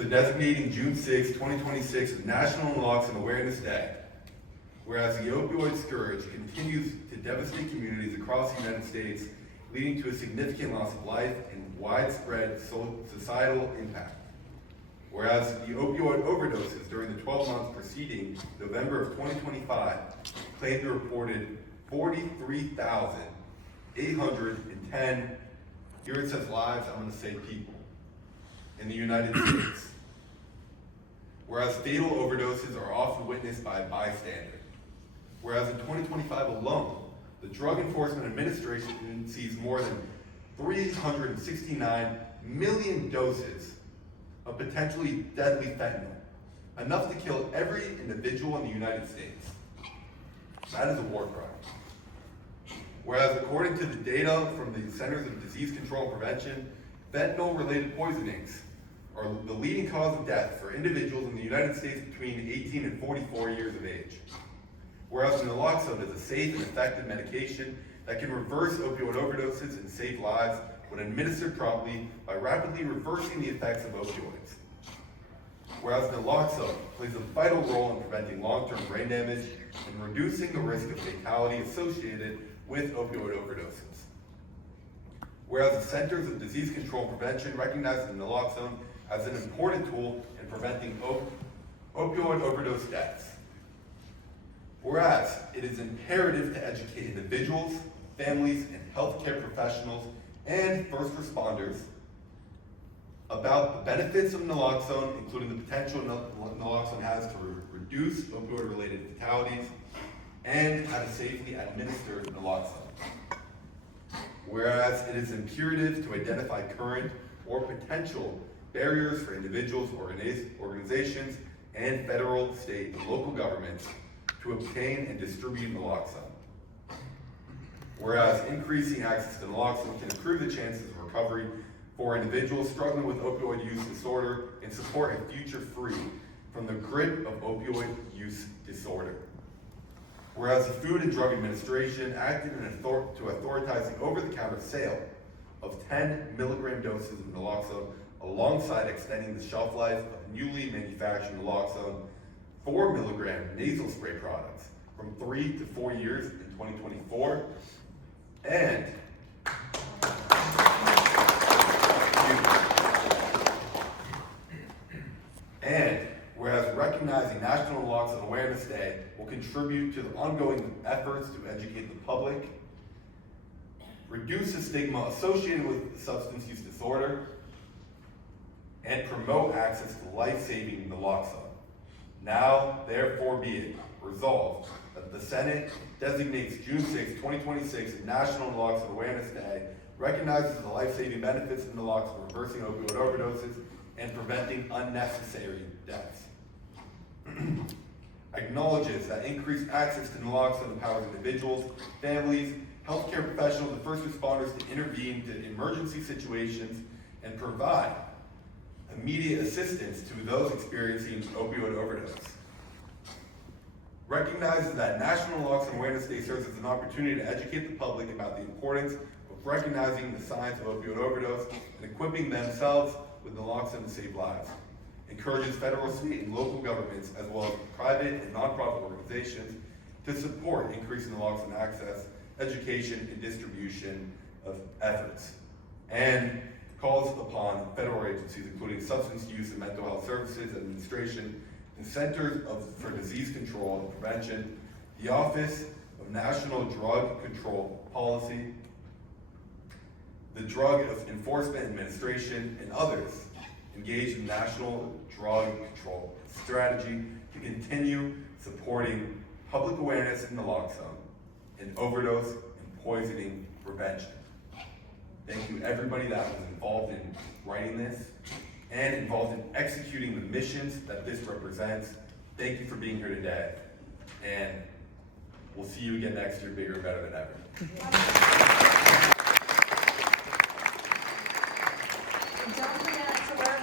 So designating June 6, 2026 as National Naloxone Awareness Day. Whereas the opioid scourge continues to devastate communities across the United States, leading to a significant loss of life and widespread societal impact. Whereas the opioid overdoses during the 12 months preceding November of 2025 claimed a reported 43,810, here it says lives, I'm going to say people, in the United States. Whereas fatal overdoses are often witnessed by a bystander. Whereas in 2025 alone, the Drug Enforcement Administration seized more than 369 million doses of potentially deadly fentanyl, enough to kill every individual in the United States. That is a war crime. Whereas according to the data from the Centers of Disease Control and Prevention, fentanyl-related poisonings are the leading cause of death for individuals in the United States between 18 and 44 years of age. Whereas naloxone is a safe and effective medication that can reverse opioid overdoses and save lives when administered properly by rapidly reversing the effects of opioids. Whereas naloxone plays a vital role in preventing long-term brain damage and reducing the risk of fatality associated with opioid overdoses. Whereas the Centers of Disease Control and Prevention recognizes naloxone as an important tool in preventing opioid overdose deaths. Whereas it is imperative to educate individuals, families, and healthcare professionals and first responders about the benefits of naloxone, including the potential naloxone has to reduce opioid-related fatalities, and how to safely administer naloxone. Whereas it is imperative to identify current or potential barriers for individuals, organizations, and federal, state, and local governments to obtain and distribute naloxone. Whereas increasing access to naloxone can improve the chances of recovery for individuals struggling with opioid use disorder and support a future free from the grip of opioid use disorder. Whereas the Food and Drug Administration acted to authorize the over-the-counter sale of 10 milligram doses of naloxone alongside extending the shelf life of newly manufactured naloxone 4 milligram nasal spray products from 3 to 4 years in 2024, and whereas recognizing National Naloxone Awareness Day will contribute to the ongoing efforts to educate the public, reduce the stigma associated with substance use disorder, and promote access to life-saving naloxone. Now, therefore be it resolved that the Senate designates June 6, 2026 as National Naloxone Awareness Day, recognizes the life-saving benefits of naloxone reversing opioid overdoses and preventing unnecessary deaths. Acknowledges that increased access to naloxone empowers individuals, families, healthcare professionals, and first responders to intervene in emergency situations and provide immediate assistance to those experiencing opioid overdose. Recognizes that National Naloxone Awareness Day serves as an opportunity to educate the public about the importance of recognizing the signs of opioid overdose and equipping themselves with naloxone to save lives. Encourages federal, state, and local governments, as well as private and nonprofit organizations, to support increasing naloxone access, education, and distribution of efforts. And calls upon federal agencies, including Substance Use and Mental Health Services Administration, the Centers for Disease Control and Prevention, the Office of National Drug Control Policy, the Drug Enforcement Administration, and others engaged in national drug control strategy to continue supporting public awareness in naloxone and overdose and poisoning prevention. Thank you everybody that was involved in writing this and involved in executing the missions that this represents. Thank you for being here today. And we'll see you again next year, bigger and better than ever. Don't forget to wear